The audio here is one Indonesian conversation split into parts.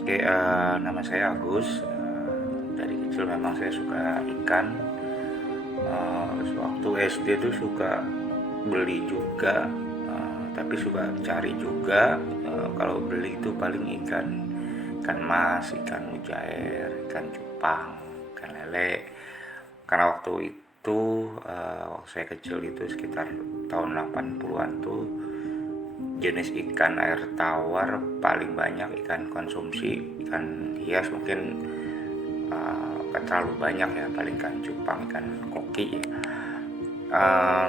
Oke, nama saya Agus. Dari kecil memang saya suka ikan. Sewaktu SD tuh suka beli juga, tapi suka cari juga. Kalau beli itu paling ikan ikan mas, ikan mujair, ikan cupang, ikan lele. Karena waktu itu, waktu saya kecil itu sekitar tahun 80-an tuh jenis ikan air tawar paling banyak, ikan konsumsi, ikan hias mungkin gak terlalu banyak ya, paling ikan cupang, ikan koki ya. Uh,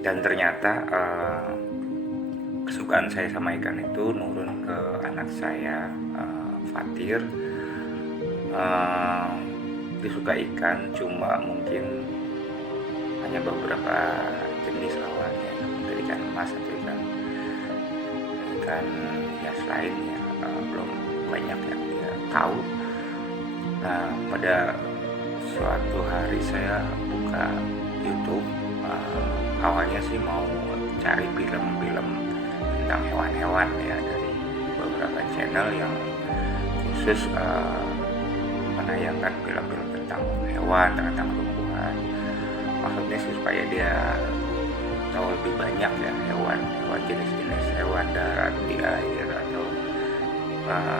dan ternyata kesukaan saya sama ikan itu nurun ke anak saya, Fatir. uh, Dia suka ikan, cuma mungkin hanya beberapa jenis awalnya, mungkin ikan emas atau ikan ikan hias lainnya, belum banyak yang dia tahu. Nah, pada suatu hari saya buka YouTube. Awalnya sih mau cari film-film tentang hewan-hewan ya, dari beberapa channel yang khusus menayangkan film-film tentang hewan, tentang tumbuhan. Maksudnya sih supaya dia tahu lebih banyak ya, hewan jenis-jenis hewan darat, di air, atau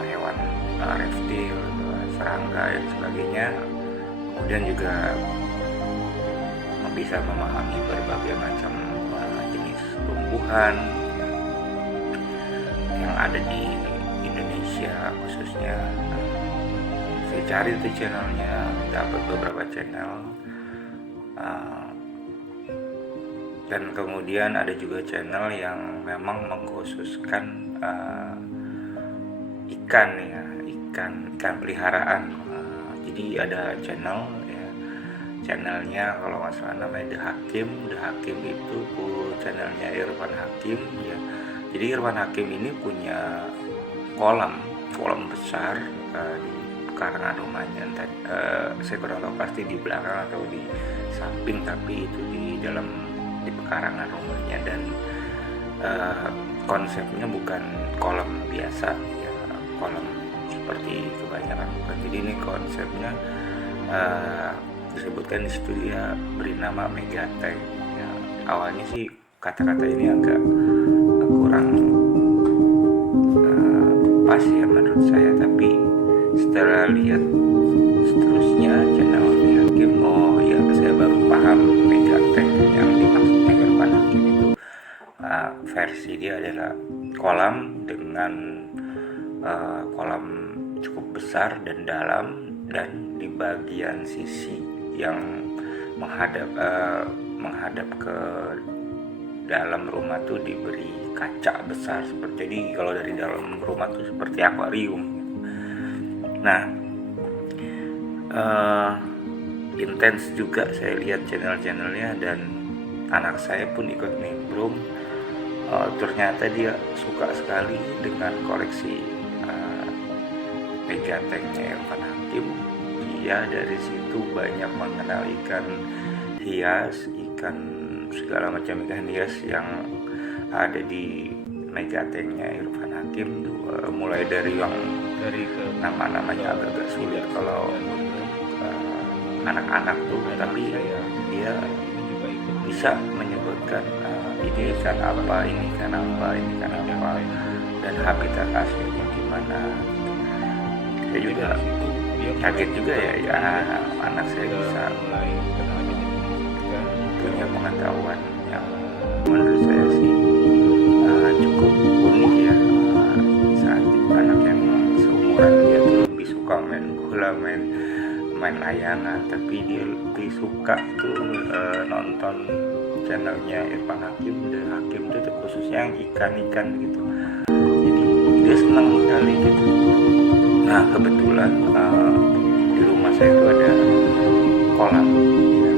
hewan reptil, serangga dan sebagainya. Kemudian juga bisa memahami berbagai macam jenis tumbuhan yang ada di Indonesia khususnya. Saya cari tuh channelnya, dapat beberapa channel, dan kemudian ada juga channel yang memang mengkhususkan ikan ya, ikan peliharaan. Jadi ada channelnya kalau nggak salah namanya The Hakim itu channelnya Irfan Hakim ya. Jadi Irfan Hakim ini punya kolam besar di pekarangan rumahnya. Saya kurang tahu pasti di belakang atau di samping, tapi itu di pekarangan rumahnya. Dan konsepnya bukan kolam biasa ya, kolam seperti kebanyakan bukan. Jadi ini konsepnya disebutkan di situ dia beri nama Megatank ya. Awalnya sih kata-kata ini agak kurang pas ya menurut saya, tapi setelah lihat seterusnya channel Hakim, oh ya saya baru paham Megatank yang dimaksudnya Irfan Hakim itu. Versi dia adalah kolam dengan kolam cukup besar dan dalam, dan di bagian sisi yang menghadap ke dalam rumah tuh diberi kaca besar seperti, jadi kalau dari dalam rumah tuh seperti akuarium gitu. Nah, intens juga saya lihat channel-channelnya, dan anak saya pun ikut nimbrung. Ternyata dia suka sekali dengan koleksi Megatank-nya Irfan Hakim. Dia dari situ banyak mengenal ikan hias, ikan segala macam ikan hias yang ada di Megatank-nya Irfan Hakim tuh, mulai dari nama-namanya agak-agak sulit kalau untuk anak-anak tuh, tapi dia bisa menyebutkan ini ikan apa, ini ikan apa, ini ikan apa, dan habitat aslinya gimana. Saya juga kaget juga ya, anak saya bisa punya pengetahuan yang menurut saya sih cukup unik ya. Di saat anak yang seumuran dia tuh lebih suka main bola, main layangan, tapi dia lebih suka tuh nonton channelnya Irfan Hakim, The Hakim itu khususnya yang ikan-ikan gitu. Jadi dia senang sekali gitu. Nah, kebetulan di rumah saya itu ada kolam ya,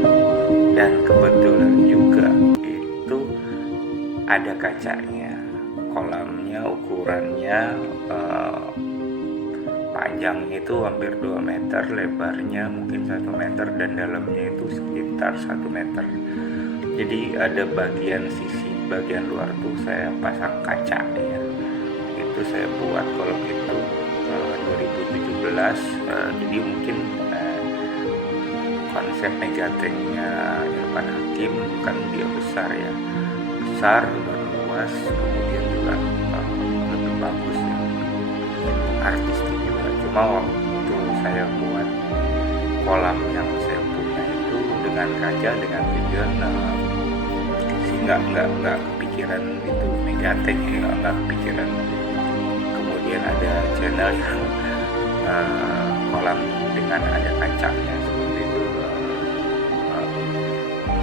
dan kebetulan juga itu ada kacanya. Kolamnya ukurannya panjangnya itu hampir 2 meter, lebarnya mungkin 1 meter, dan dalamnya itu sekitar 1 meter. Jadi ada bagian luar tuh saya pasang kaca ya, itu saya buat kolom itu 2017. Jadi mungkin konsep megatengnya Irfan Hakim kan dia besar ya, besar dan luas, kemudian juga lebih bagus ya, artistik juga. Cuma waktu saya buat kolam yang saya punya itu dengan kaca, dengan tujuan sih nggak kepikiran itu megateng ya, nggak kepikiran. Kemudian ada channel yang kolam dengan ada kacanya seperti itu,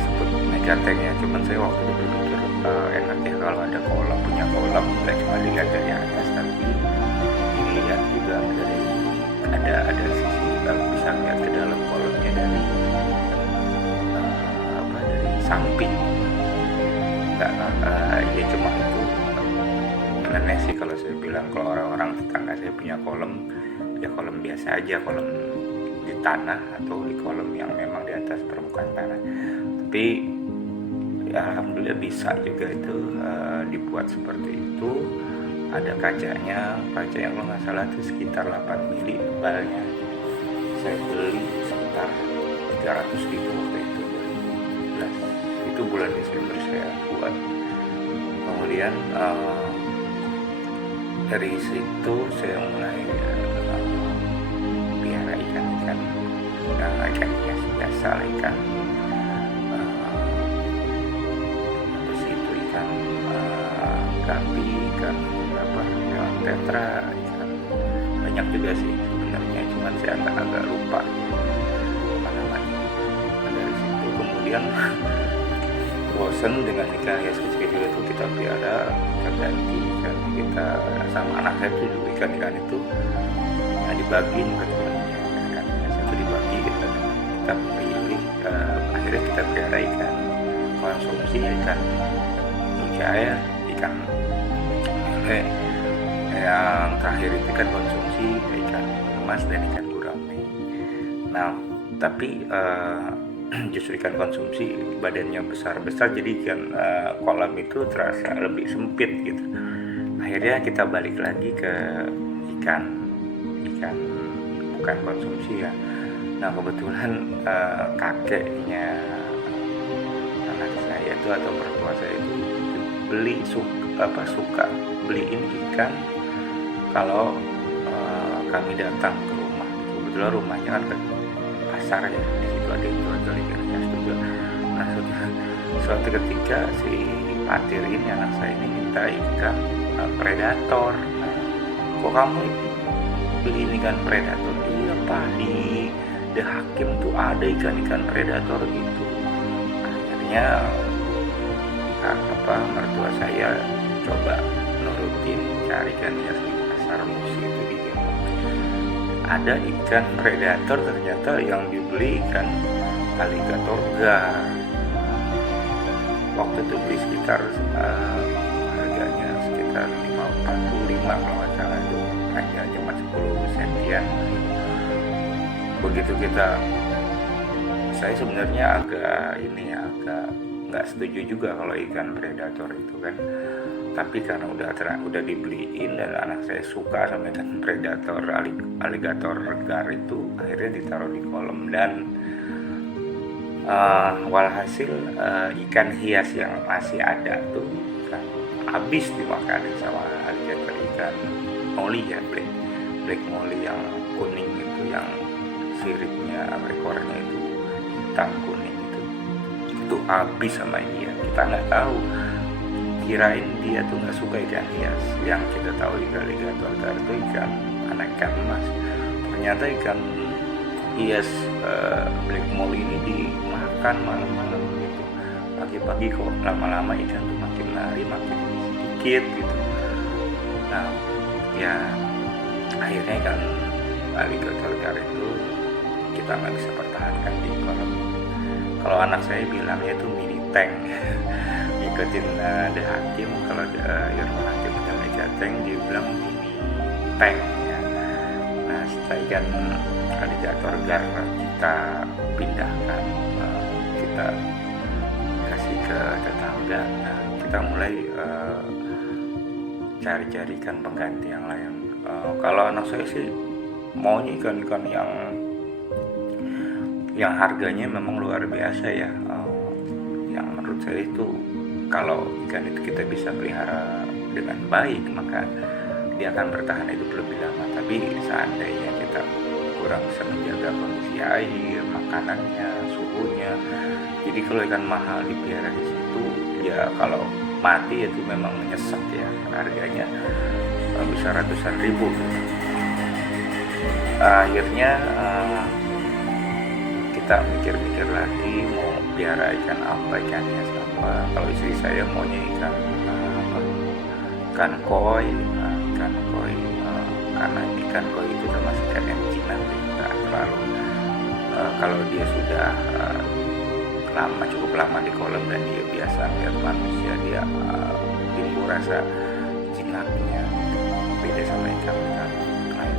sebut megateng ya. Cuman saya waktu itu berpikir enaknya kalau ada kolam, punya kolam nggak cuma dilihat dari atas, tapi dilihat juga dari ada sisi bisa lihat ke dalam kolamnya dari dari samping. Nggak ya cuma itu aneh sih kalau saya bilang. Kalau orang-orang tetangga saya punya kolam, ya kolam biasa aja, kolam di tanah atau di kolam yang memang di atas permukaan tanah. Tapi ya alhamdulillah bisa juga itu dibuat seperti itu. Ada kacanya, kaca yang kalau nggak salah itu sekitar 8 mili tebalnya. Saya beli sekitar 300.000 waktu itu, 2012. Itu bulan Desember saya buat. Kemudian dari situ saya mulai piara ikan-ikan, ikan biasa, ikan ikan gapi, ikan tetra, ikan banyak juga sih sebenarnya, cuman saya agak lupa apa namanya. Nah, dari situ kemudian bosen dengan ikan hias kecil-kecil itu, kita piara, kita ganti ikan, kita sama anak saya tuh juga ikan itu dibagiin ke temannya, ikan hias itu dibagi gitu. Kita pilih, akhirnya kita piara ikan konsumsi, ikan mujair, ikan lele, yang terakhir itu ikan konsumsi, ikan emas dan ikan gurame. Nah tapi justru ikan konsumsi badannya besar-besar, jadi ikan kolam itu terasa lebih sempit gitu. Akhirnya kita balik lagi ke ikan bukan konsumsi ya. Nah kebetulan kakeknya anak saya itu atau mertua saya itu suka beliin ikan kalau kami datang ke rumah. Kebetulan rumahnya kan ke pasar ya, di situ ada yang jual ikan hias juga. Nah suatu ketika si patir ini, anak saya ini, minta ikan predator. Nah, kok kamu beli ikan predator? Iya Pak, di The Hakim tuh ada ikan predator gitu. Akhirnya mertua saya coba nurutin, cari ikan hias di pasar Musi itu di Depok. Ada ikan predator, ternyata yang dibeli ikan alligator gar. Waktu itu beli sekitar harganya sekitar 45 kalau nggak salah, itu hanya cuma 10 sentian. Begitu saya sebenarnya agak nggak setuju juga kalau ikan predator itu kan, tapi karena udah dibeliin dan anak saya suka sama ikan predator alligator gar itu, akhirnya ditaruh di kolam. Dan walhasil ikan hias yang masih ada tuh kan habis dimakan sama alligator, ikan molly ya, black molly yang kuning itu, yang siripnya ekornya itu hitam kuning itu habis sama dia. Kita nggak tahu, kirain dia tuh nggak suka ikan hias. Yang kita tahu ikan alligator gar itu anak ikan emas. Ternyata ikan hias black molly ini dimakan malam-malam gitu. Pagi-pagi kok lama-lama ikan tuh makin lari, makin sedikit gitu. Nah ya akhirnya ikan alligator gar itu kita nggak bisa pertahankan di kolam. Kalau anak saya bilangnya itu mini tank. Ikutin The Hakim, kalau Irfan Hakim punya megateng, dia bilang mini tank ya. Nah setelah ikan alligator gar kita pindahkan, kita kasih ke tetangga. Nah kita mulai cari-cari ikan pengganti yang lain. Kalau anak saya sih maunya ikan-ikan yang harganya memang luar biasa ya. Yang menurut saya itu kalau ikan itu kita bisa pelihara dengan baik, maka dia akan bertahan hidup lebih lama. Tapi seandainya kita kurang bisa menjaga kondisi air, makanannya, suhunya, jadi kalau ikan mahal dipelihara di situ, ya kalau mati itu memang menyesek ya, harganya bisa ratusan ribu. Akhirnya kita mikir-mikir lagi mau pelihara ikan apa, ikan hias apa. Kalau istri saya maunya ikan koi, karena ikan koi itu termasuk ikan yang jinak, nggak terlalu kalau dia sudah cukup lama di kolam dan dia biasa melihat manusia, dia timbul rasa jinaknya, beda sama ikan lain.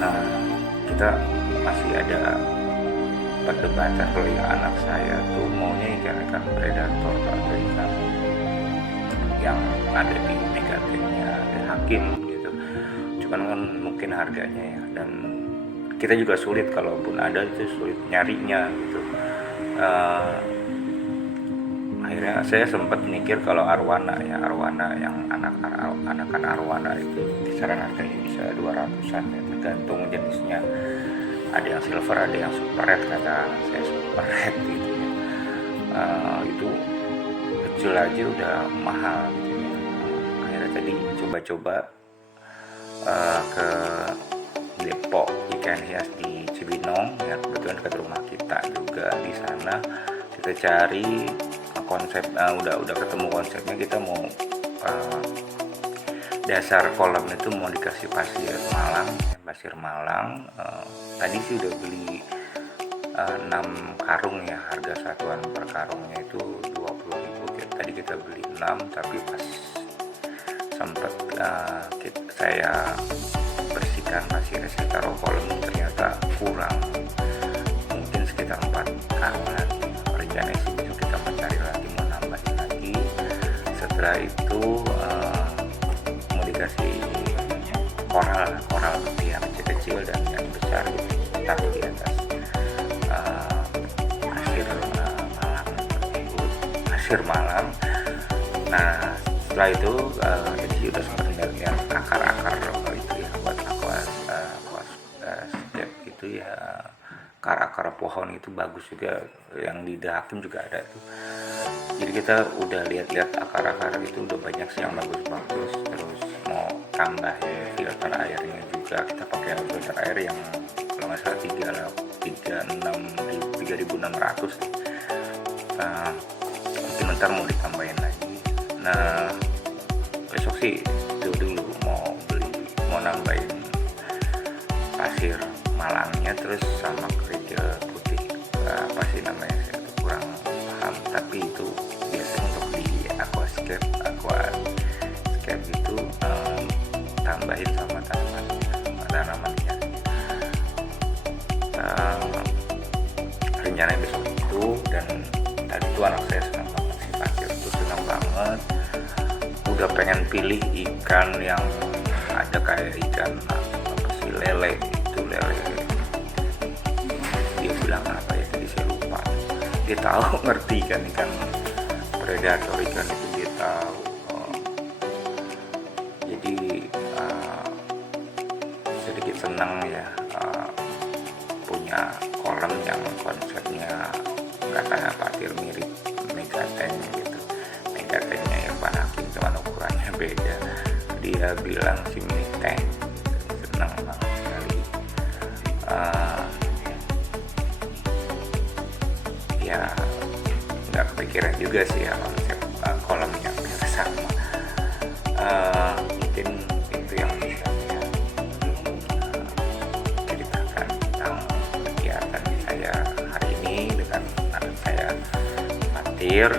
Nah, kita masih ada perdebatan kalau yang anak saya tuh maunya ikan predator atau ikan yang ada di megatank-nya Hakim gitu. Cuman kan mungkin harganya ya, dan kita juga sulit, kalaupun ada itu sulit nyarinya gitu. Akhirnya saya sempat mikir kalau arwana yang anakan arwana itu kisaran harganya bisa 200-an ya, tergantung jenisnya. Ada yang silver, ada yang super red, kata saya super red gitu ya. Itu kecil aja udah mahal gitu ya. Akhirnya tadi coba-coba ke Depok ikan hias di Cibinong ya, kebetulan dekat rumah kita juga. Di sana kita cari konsep, udah ketemu konsepnya. Kita mau dasar kolam itu mau dikasih pasir Malang. Tadi sih udah beli 6 karung ya, harga satuan per karungnya itu 20.000. Tadi kita beli 6, tapi pas sempat saya bersihkan pasirnya, saya taruh kolam, ternyata kurang, mungkin sekitar 4 karung lagi. Rencananya sih besok kita mencari lagi, mau nambahin lagi. Setelah itu mau dikasih koral putih yang kecil-kecil dan yang besar gitu, taruh di atas pasir malam. Nah, setelah itu jadi sudah sempat lihat akar-akar itu ya, buat aquascape itu ya, akar-akar pohon itu bagus juga, yang di Hakim juga ada tuh. Jadi kita udah lihat akar-akar itu udah banyak sih yang bagus-bagus. Terus mau tambahin filter airnya juga, kita pakai filter air yang kalau nggak salah 3.600. Mungkin ntar mau ditambahin lagi. Nah, besok sih itu dulu mau nambahin pasir malangnya, terus sama kerikil putih, apa sih namanya, saya kurang paham, tapi itu biasanya untuk di aquascape itu tambahin sama tanamannya. Rencananya besok itu, dan tadi itu anak saya senang banget sih, pasir itu senang banget, udah pengen pilih ikan yang ada kayak ikan apa sih, lele. Dia bilang apa ya tadi, saya lupa. Dia tahu, ngerti ikan predator, ikan itu dia tahu. Jadi sedikit senang ya, punya kolam yang konsepnya katanya pasir mirip megatank gitu. Megatank-nya yang Hakim, cuma ukurannya beda. Dia bilang si mini tank. Senang banget sekali. Ya nggak kepikiran juga sih ya konsep kolamnya bisa sama. Mungkin itu yang bisa saya ceritakan tentang kegiatan saya hari ini dengan anak saya Fatir.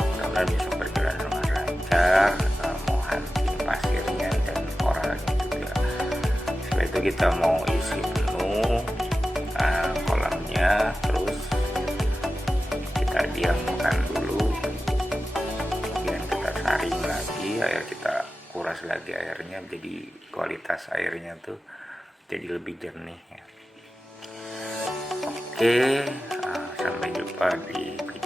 Mudah-mudahan besok berjalan dengan lancar, mau hunting pasirnya dan koralnya juga. Setelah itu kita mau isi penuh kolamnya, terus kita diamkan dulu, kemudian kita saring lagi. ya kita kuras lagi airnya, jadi kualitas airnya tuh jadi lebih jernih ya. Oke, sampai jumpa di video